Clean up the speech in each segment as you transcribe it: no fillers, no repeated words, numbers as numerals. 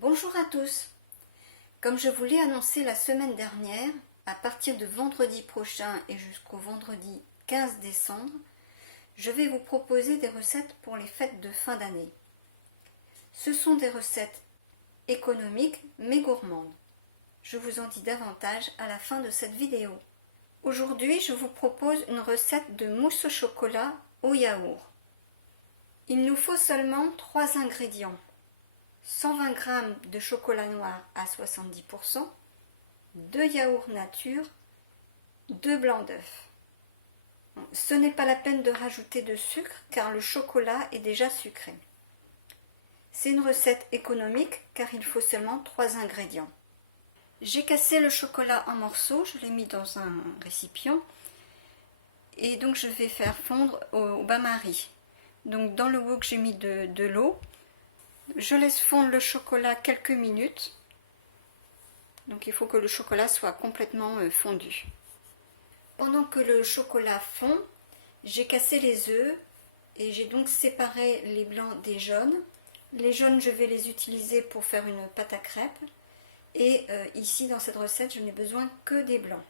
Bonjour à tous. Comme je vous l'ai annoncé la semaine dernière, à partir de vendredi prochain et jusqu'au vendredi 15 décembre, je vais vous proposer des recettes pour les fêtes de fin d'année. Ce sont des recettes économiques mais gourmandes. Je vous en dis davantage à la fin de cette vidéo. Aujourd'hui, je vous propose une recette de mousse au chocolat au yaourt. Il nous faut seulement 3 ingrédients. 120 g de chocolat noir à 70%, 2 yaourts nature, 2 blancs d'œufs. Ce n'est pas la peine de rajouter de sucre car le chocolat est déjà sucré. C'est une recette économique car il faut seulement 3 ingrédients. J'ai cassé le chocolat en morceaux, je l'ai mis dans un récipient et donc je vais faire fondre au bain-marie. Donc dans le wok j'ai mis de l'eau. Je laisse fondre le chocolat quelques minutes. Donc il faut que le chocolat soit complètement fondu. Pendant que le chocolat fond, j'ai cassé les œufs et j'ai donc séparé les blancs des jaunes. Les jaunes, je vais les utiliser pour faire une pâte à crêpes. Et ici, dans cette recette, je n'ai besoin que des blancs.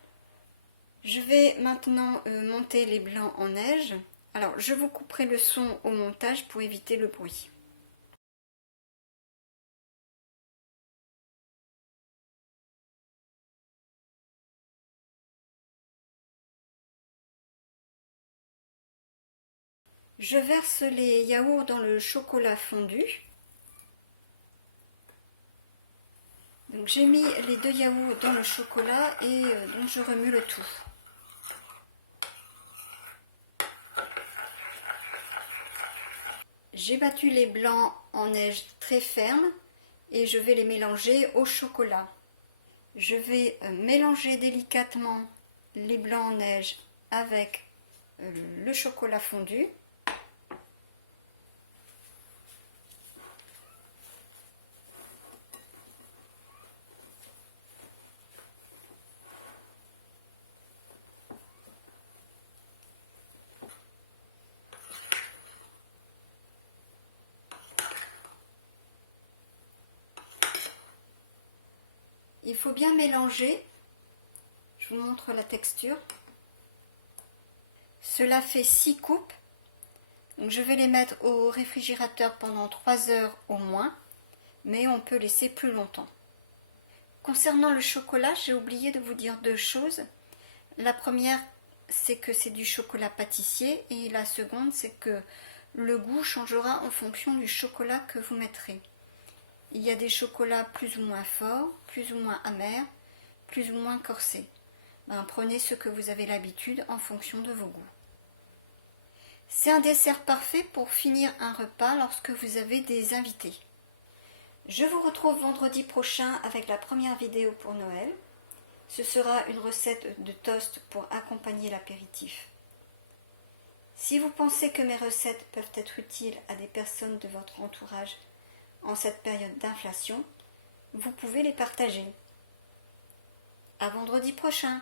Je vais maintenant monter les blancs en neige. Alors, je vous couperai le son au montage pour éviter le bruit. Je verse les yaourts dans le chocolat fondu. Donc j'ai mis les 2 yaourts dans le chocolat et donc je remue le tout. J'ai battu les blancs en neige très ferme et je vais les mélanger au chocolat. Je vais mélanger délicatement les blancs en neige avec le chocolat fondu. Il faut bien mélanger. Je vous montre la texture. Cela fait 6 coupes. Donc je vais les mettre au réfrigérateur pendant 3 heures au moins, mais on peut laisser plus longtemps. Concernant le chocolat, j'ai oublié de vous dire 2 choses. La première, c'est que c'est du chocolat pâtissier et la seconde, c'est que le goût changera en fonction du chocolat que vous mettrez. Il y a des chocolats plus ou moins forts, plus ou moins amers, plus ou moins corsés. Prenez ce que vous avez l'habitude en fonction de vos goûts. C'est un dessert parfait pour finir un repas lorsque vous avez des invités. Je vous retrouve vendredi prochain avec la première vidéo pour Noël. Ce sera une recette de toast pour accompagner l'apéritif. Si vous pensez que mes recettes peuvent être utiles à des personnes de votre entourage en cette période d'inflation, vous pouvez les partager. À vendredi prochain!